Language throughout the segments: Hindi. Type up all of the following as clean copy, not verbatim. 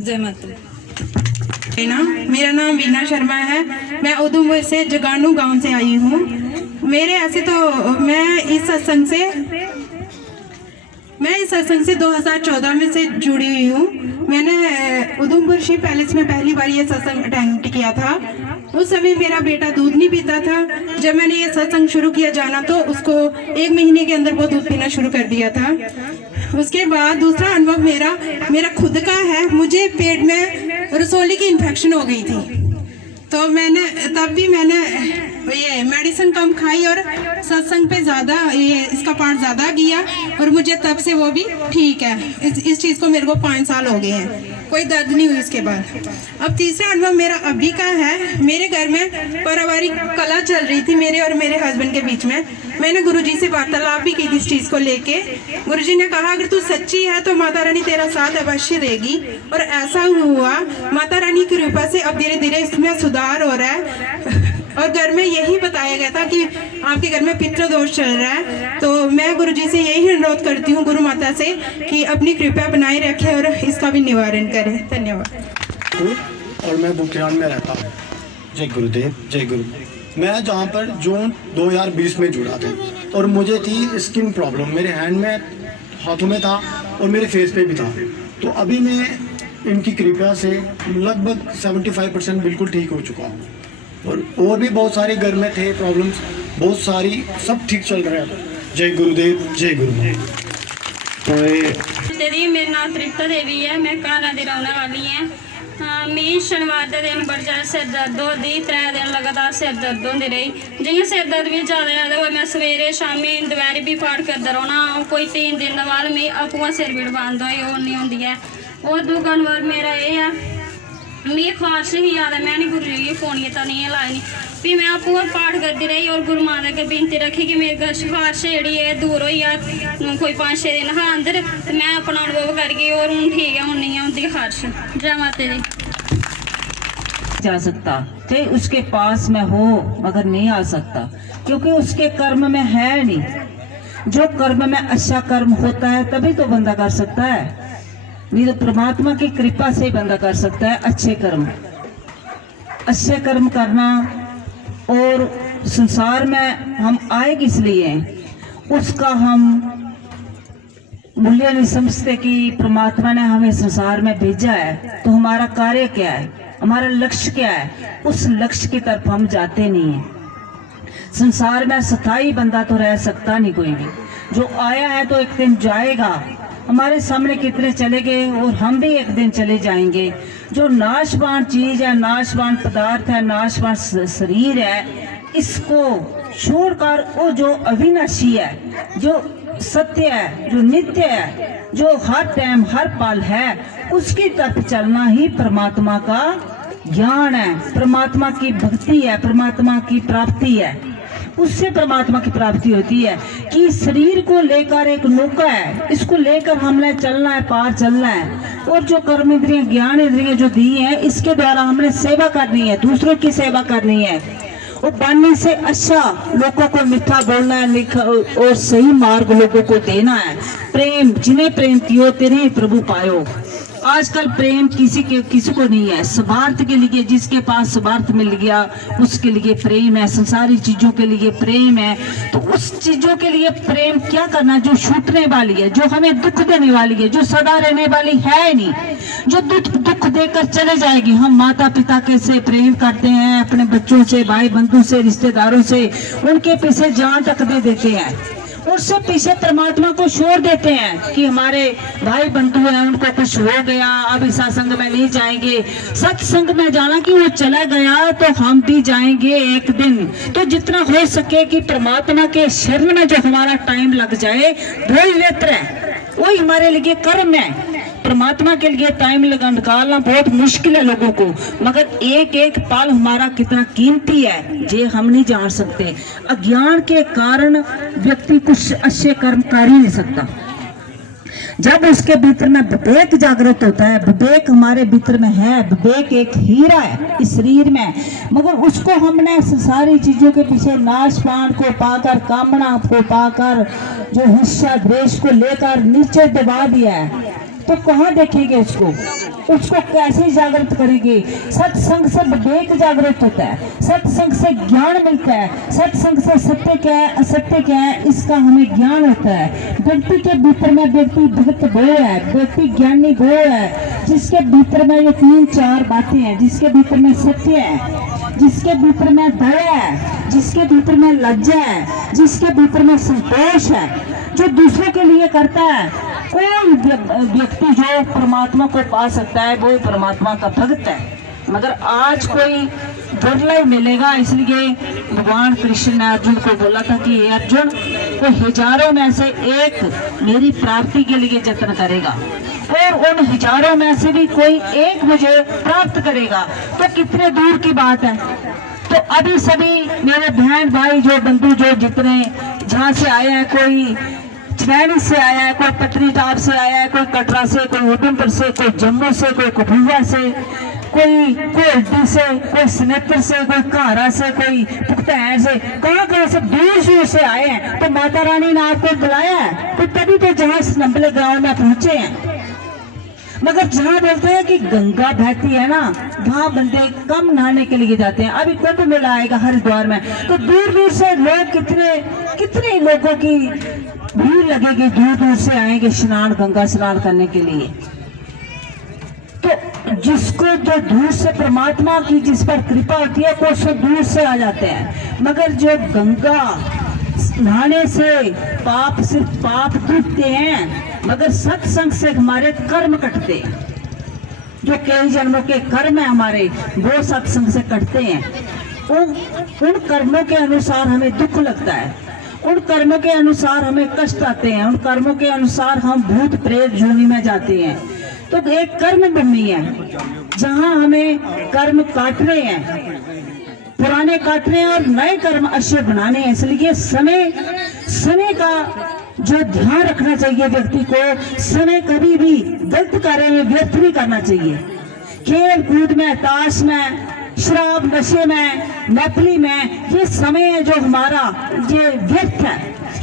जय माता। मेरा नाम वीना शर्मा है। मैं उधमपुर से जगानू गांव से आई हूँ। मेरे ऐसे तो मैं इस सत्संग से 2014 में से जुड़ी हुई हूँ। मैंने उधमपुर शिव पैलेस में पहली बार ये सत्संग अटेंड किया था। उस समय मेरा बेटा दूध नहीं पीता था। जब मैंने ये सत्संग शुरू किया जाना तो उसको 1 महीने के अंदर वो दूध पीना शुरू कर दिया था। उसके बाद दूसरा अनुभव मेरा खुद का है। मुझे पेट में रसोली की इन्फेक्शन हो गई थी, तो तब भी मैंने ये मेडिसिन कम खाई और सत्संग पे ज़्यादा इसका पाठ ज़्यादा किया और मुझे तब से वो भी ठीक है। इस चीज़ को मेरे को 5 साल हो गए हैं, कोई दर्द नहीं हुई इसके बाद। अब तीसरा अनुभव मेरा अभी का है। मेरे घर में पारिवारिक कला चल रही थी मेरे और मेरे हस्बैंड के बीच में। मैंने गुरुजी से वार्तालाप भी की थी इस चीज़ को लेके। गुरुजी ने कहा अगर तू सच्ची है तो माता रानी तेरा साथ अवश्य देगी, और ऐसा हुआ। माता रानी की कृपा से अब धीरे धीरे इसमें सुधार हो रहा है। और घर में यही बताया गया था कि आपके घर में पितृ दोष चल रहा है। तो मैं गुरुजी से यही अनुरोध करती हूँ, गुरु माता से, कि अपनी कृपा बनाए रखे और इसका भी निवारण करें। धन्यवाद। और मैं बुकियान में रहता हूँ। जय गुरुदेव, जय गुरु। मैं जहाँ पर जून 2020 में जुड़ा था और मुझे थी स्किन प्रॉब्लम। मेरे हैंड में, हाथों में था और मेरे फेस पे भी था। तो अभी मैं इनकी कृपा से लगभग 75% बिल्कुल ठीक हो चुका हूँ। और भी बहुत सारे घर में थे प्रॉब्लम्स, बहुत सारी, सब ठीक चल रहा है। जय गुरुदेव, जय गुरु। मेरा नाम तृप्ता देवी है। मैं काला दी रहने वाली है। मैं शनिवार के दिन बड़ी ज़्यादा सिर दर्द होती, 3 दिन लगातार सिर दर्द होती रही। जियां सिर दर्द भी ज़्यादा हो, मैं सवेरे शामी दोपहर भी पाठ करता रौना। कोई 3 दिन बाद मैं आपूं सिर पीड़ बंद होनी होंदी है। और दूसरा नंबर मेरा ये है, मेरी ख्वाहिश ही याद है। मैं नहीं गुरु जी की फोन किया, नहीं लाई नहीं। भी मैं आपूं पाठ करती रही और गुरु माता अगर बेनती रखी कि मेरी ख्वाहिश जी है दूर हो जा। कोई 5-6 दिन हाँ अंदर, तो मैं अपना अनुभव करके और हूँ ठीक है, हूँ नहीं है उनकी ख्वाहिश। जय माता दी। जा सकता चाहे उसके पास में हो मगर नहीं आ सकता, क्योंकि उसके कर्म में है नहीं। जो कर्म में अच्छा कर्म होता है तभी तो बंदा कर सकता है, नहीं तो परमात्मा की कृपा से बंदा कर सकता है अच्छे कर्म करना। और संसार में हम आए किस लिए, उसका हम मूल्य नहीं समझते कि परमात्मा ने हमें संसार में भेजा है तो हमारा कार्य क्या है, हमारा लक्ष्य क्या है। उस लक्ष्य की तरफ हम जाते नहीं हैं। संसार में स्थायी बंदा तो रह सकता नहीं कोई भी। जो आया है तो एक दिन जाएगा। हमारे सामने कितने चले गए और हम भी एक दिन चले जाएंगे। जो नाशवान चीज है, नाशवान पदार्थ है, नाशवान शरीर है, इसको छोड़कर वो जो अविनाशी है, जो सत्य है, जो नित्य है, जो हर टाइम हर पल है, उसकी तरफ चलना ही परमात्मा का ज्ञान है, परमात्मा की भक्ति है, परमात्मा की प्राप्ति है। उससे परमात्मा की प्राप्ति होती है। कि शरीर को लेकर एक नौका है, इसको लेकर हमने चलना है, पार चलना है। और जो कर्म इंद्रियां, ज्ञान इंद्रियां जो दी है, इसके द्वारा हमने सेवा करनी है, दूसरों की सेवा करनी है। और बनने से अच्छा लोगों को मीठा बोलना है और सही मार्ग लोगों को देना है। प्रेम, जिन्हें प्रेम कियो तेरे प्रभु पायो। आजकल प्रेम किसी को नहीं है। स्वार्थ के लिए, जिसके पास स्वार्थ मिल गया उसके लिए प्रेम है, संसारी चीजों के लिए प्रेम है। तो उस चीजों के लिए प्रेम क्या करना जो छूटने वाली है, जो हमें दुख देने वाली है, जो सदा रहने वाली है नहीं, जो दुख देकर चले जाएगी। हम माता पिता के से प्रेम करते हैं, अपने बच्चों से, भाई बंधु से, रिश्तेदारों से, उनके पीछे जान तक दे देते हैं। उससे पीछे परमात्मा को छोड़ देते हैं कि हमारे भाई बंधु हैं, उनको कुछ हो गया, अब इस सत्संग में नहीं जाएंगे। सत्संग में जाना कि वो चला गया तो हम भी जाएंगे एक दिन। तो जितना हो सके कि परमात्मा के शरण में जो हमारा टाइम लग जाए वही बेहतर है, वही हमारे लिए कर्म है। परमात्मा के लिए टाइम निकालना बहुत मुश्किल है लोगों को, मगर एक एक पल हमारा कितना कीमती है ये हम नहीं जान सकते। अज्ञान के कारण व्यक्ति कुछ अच्छे कर्म कर ही नहीं सकता। जब उसके भीतर में विवेक जागृत होता है, विवेक हमारे भीतर में है, विवेक एक हीरा है इस शरीर में, मगर उसको हमने सारी चीजों के पीछे नाशवान को पाकर, कामना को पाकर, जो हिस्सा द्वेष को लेकर नीचे दबा दिया है, तो कहाँ देखेंगे उसको। उसको कैसे जागृत करेंगे? सत्संग से विवेक जागृत होता है, सत्संग से ज्ञान मिलता है, सत्संग से सत्य क्या है असत्य क्या है इसका हमें ज्ञान होता है। व्यक्ति के भीतर में व्यक्ति भक्त वो है, व्यक्ति ज्ञानी वो है जिसके भीतर में ये 3-4 बातें हैं, जिसके भीतर में सत्य है, जिसके भीतर में दया है, जिसके भीतर में लज्जा है, जिसके भीतर में संतोष है, जो दूसरों के लिए करता है। कोई व्यक्ति जो परमात्मा को पा सकता है वो परमात्मा का भक्त है। मगर आज कोई दुर्लभ मिलेगा, इसलिए भगवान कृष्ण ने अर्जुन को बोला था कि अर्जुन कोई हजारों में से एक मेरी प्राप्ति के लिए यत्न करेगा और उन हजारों में से भी कोई एक मुझे प्राप्त करेगा तो कितने दूर की बात है। तो अभी सभी मेरे बहन भाई जो बंधु जो जितने जहाँ से आए हैं, कोई चनैनी से आया है, कोई पत्नीटाप से आया है, कोई कटरा से, कोई उधमपुर से, कोई जम्मू से, कोई कठुआ से, कोई कोल्डी से, कोई सनेतर से, कोई कारा से, कोई पुख्तैन से, कहाँ से दूर दूर से आए हैं। तो माता रानी ने आपको बुलाया है तो तभी तो जहाँ इस नंबले गांव में पहुंचे हैं। मगर जहाँ बोलते हैं कि गंगा बहती है ना, वहाँ बंदे कम नहाने के लिए जाते हैं। अभी कुंभ मेला आएगा हरिद्वार में तो दूर दूर से लोग कितने लोगों की भीड़ लगेगी, दूर दूर से आएंगे स्नान, गंगा स्नान करने के लिए। तो जिसको जो दूर से परमात्मा की जिस पर कृपा होती है वो सब दूर से आ जाते हैं। मगर जो गंगा नहाने से पाप सिर्फ पाप टूटते हैं, मगर सत्संग से हमारे कर्म कटते हैं। जो कई जन्मों के कर्म है हमारे वो सत्संग से कटते हैं। उन कर्मों के अनुसार हमें दुख लगता है, उन कर्मों के अनुसार हमें कष्ट आते हैं, उन कर्मों के अनुसार हम भूत प्रेत योनि में जाते हैं। तो एक कर्म भूमि है जहाँ हमें कर्म काटने हैं, पुराने काटने हैं और नए कर्म अवश्य बनाने हैं। इसलिए समय का जो ध्यान रखना चाहिए व्यक्ति को, समय कभी भी गलत कार्य में व्यर्थ नहीं करना चाहिए। खेल कूद में, ताश में, शराब नशे में, मैथिली में, ये समय है जो हमारा ये व्यर्थ है।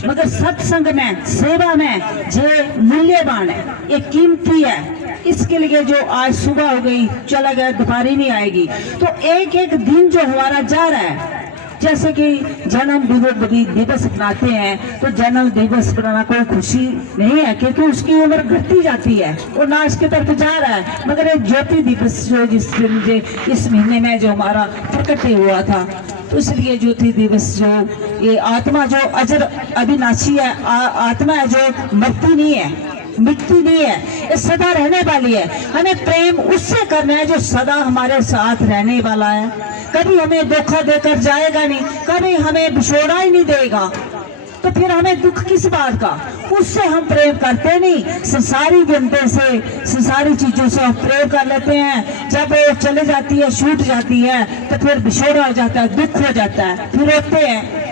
मगर सत्संग में, सेवा में ये मूल्यवान है, ये कीमती है। इसके लिए जो आज सुबह हो गई चला गया, दोबारा नहीं आएगी। तो एक एक दिन जो हमारा जा रहा है, जैसे कि जन्म दिवस मनाते हैं तो जन्म दिवस मनाना कोई खुशी नहीं है क्योंकि उसकी उम्र घटती जाती है, वो नाश की तरफ जा रहा है। मगर एक ज्योति दिवस जो इस महीने में जो हमारा प्रकट हुआ था, तो इसलिए ज्योति दिवस जो ये आत्मा जो अजर अविनाशी है, आत्मा है जो मरती नहीं है, मिटती नहीं है, ये सदा रहने वाली है। हमें प्रेम उससे करना है जो सदा हमारे साथ रहने वाला है, कभी हमें धोखा देकर जाएगा नहीं, कभी हमें बिछोड़ा ही नहीं देगा। तो फिर हमें दुख किस बात का? उससे हम प्रेम करते नहीं, संसारी जनता से, संसारी चीजों से हम प्रेम कर लेते हैं। जब वो चले जाती है, छूट जाती है, तो फिर बिछोड़ा हो जाता है, दुख हो जाता है, फिर रोते हैं,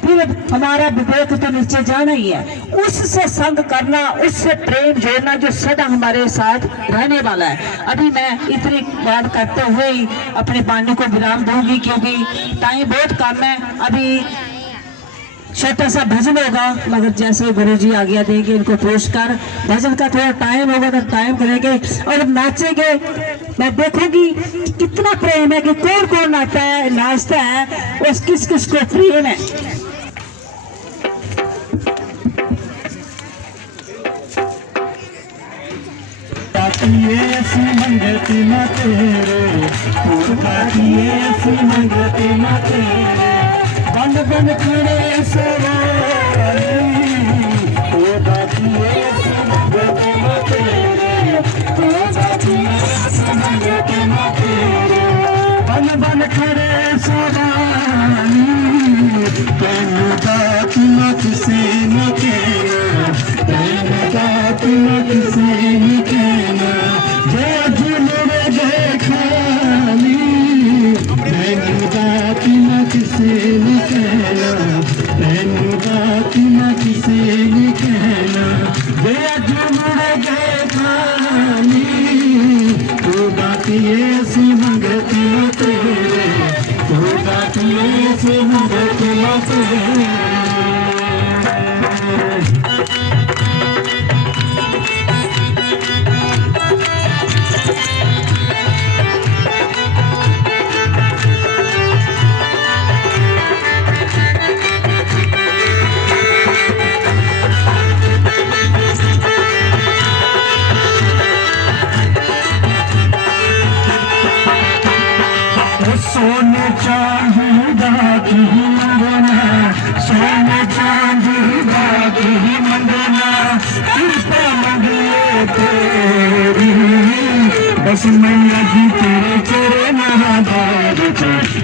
फिर हमारा विवेक तो नीचे जाना ही है। उससे संग करना, उससे प्रेम जोड़ना जो सदा हमारे साथ रहने वाला है। अभी मैं इतनी बात करते हुए ही अपने वाणी को विराम दूंगी क्योंकि टाइम बहुत कम है। अभी छोटा सा भजन होगा, मगर जैसे गुरु जी आज्ञा देंगे इनको पुरस्कार, भजन का थोड़ा टाइम होगा तो टाइम करेंगे और नाचेंगे। मैं देखूंगी कितना प्रेम है कि कौन कौन नाचता है और किस किस को प्रेम है। मंगती न तेरे मंगती न तेरे बन बन खड़े सवारी, ओ दातिये मंगती न तेरे, ओ दातिये मंगती न तेरे बन बन खड़े सवारी, तेनु दाती न किसी न केना, तेनु दाती न किसी न केना, जय झूले जय खाली, तेनु दाती न किसी न कहना, तेनु दाती न किसी न कहना, जय झूले जय खाली, तू दातिये से मंगती न तेरे, तू दातिये से मंगती न तेरे। बस मैया जी तेरे चरण महादेव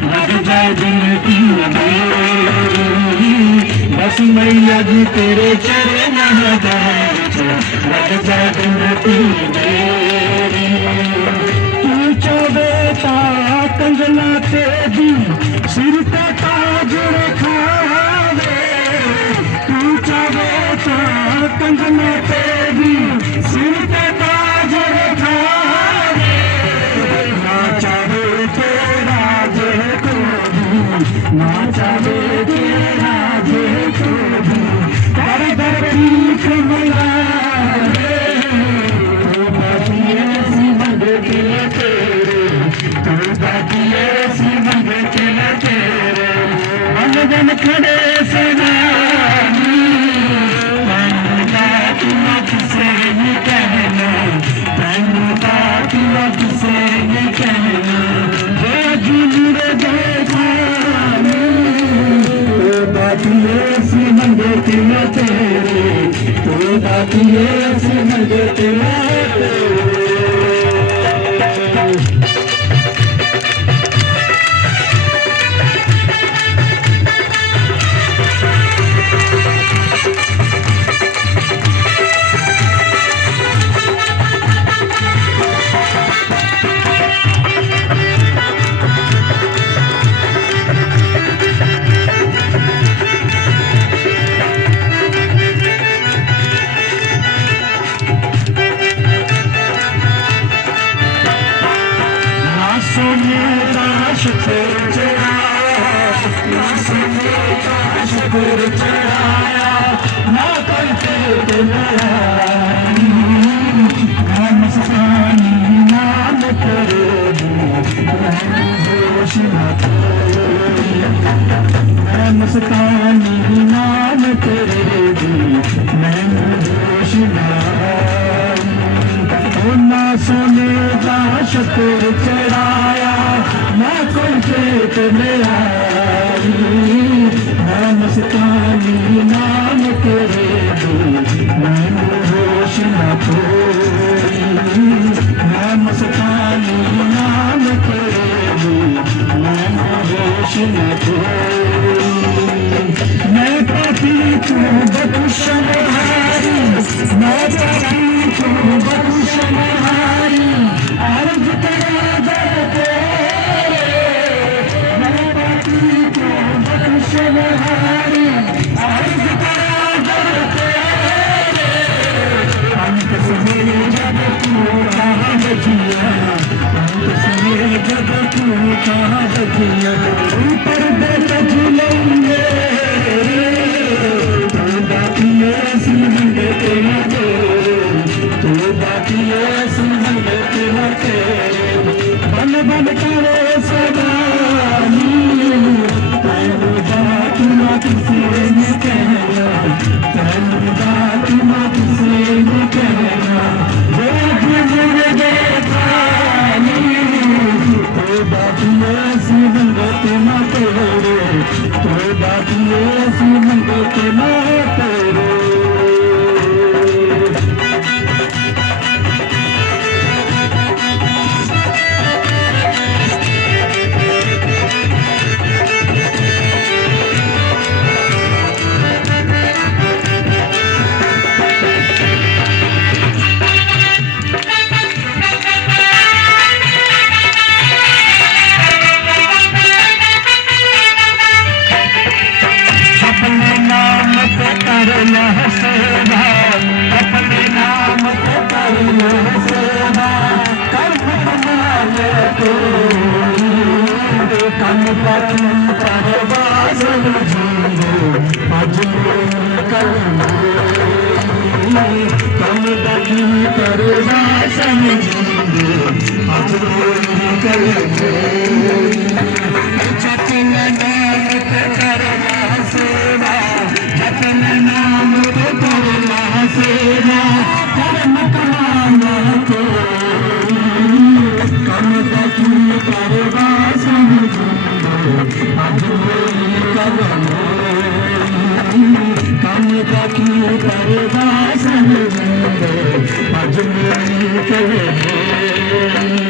लग जाए जिंदगी मेरी, बस मैया जी तेरे चरण महादेव लग जाए जिंदगी मेरी। तू चाहे ता कंगना तेरी सिर पे ताज रखावे, तू चाहे ता कंगना तेरी सिर पे ताज रखावे, ना चाहे तेरा जे कोई, ना चाहे तेरा जे कोई, दर दर भीख मंगावे, तो बातिए सी मंगती है तेरे, तो बातिए सी मंगती है तेरे, मन जन खड़े सनानी, किसे नहीं कहना, कहना किसे नहीं कहना, जो मुझे देखा तो बातिए सी मंगती मैं तेरे, तो बातिए सी मंगती मैं तेरे। शुक्र चढ़ाया ना करते मस्तानी नाम करो होश मैं मस्तानी नाम करे मैं होश ना सोने का शुक्र चढ़ाया ना कोई पेट में आई, मैं मस्तानी नाम तेरे मैं होश न खोई, मैं मस्तानी नाम तेरे मैं होश न खोई। मैं पापी तू बदशमहारी, मैं पापी तू बदशमहारी, अर्ज तेरा दर तेरे, मैं पापी तू बदशमहारी, अर्ज तेरा दर तेरे, अंत समय जब तू कहाँ बजिया, अंत समय जब तू कहाँ बजिया, ऊपर दे तजलेंगे तो बातिए सी मंगते हैं तेरे, तो बातिए सी मंगते हैं तेरे, बन बन करे सदानी, तेरी बात ना किसी ने कहना, तेरी बात ना किसी ने कहना, जो मुझे देखा तो बातिए सी मंगते ना तेरे, तो बातिए सी मंगते ना तेरे। अपने नाम पे करना सेवा, अपने नाम पे करना सेवा, कर्म बनाए तो कम पर बाजन जीरो अजमेर करना, कम पर बाजन जीरो अजमेर करना, जतन नाम पे करना सेवा, जतन नाम पे करना सेवा, कर्म कमाना को कम बकी करवा समझो अजमेर करना, कम बकी करवा समझो अजमेर करना।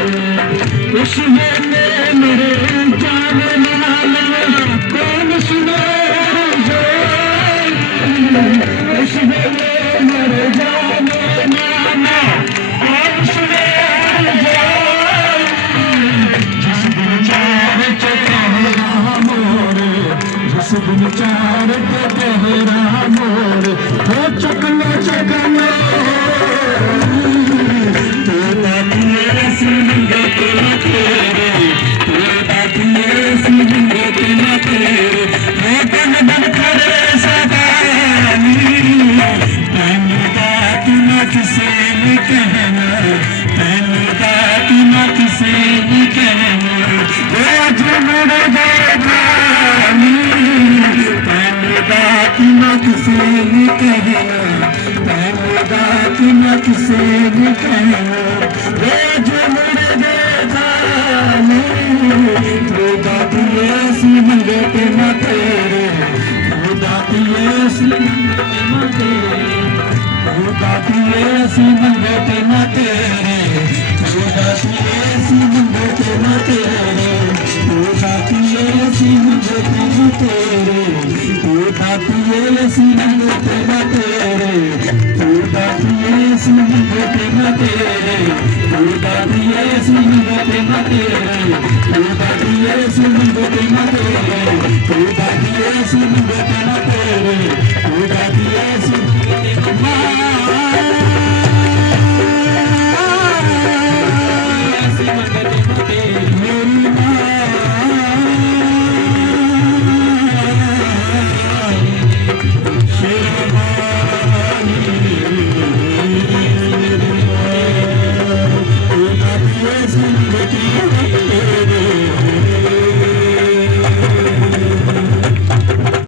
से निकलो रोज मुड़ देखा नहीं तू दाती ऐसी मंगते न तेरे तू दाती ऐसी मंगते न तेरे तू दाती ऐसी मंगते न तेरे तू दाती ऐसी मंगते न तेरे तू दाती ऐसी मंगते न तेरे तू दाती ऐसी मंगते न तेरे तू दाती ऐसी मंगते न तेरे तू दाती ऐसी मंगते न तेरे तू दाती ऐसी मंगते न तेरे तू दाती ऐसी मंगते न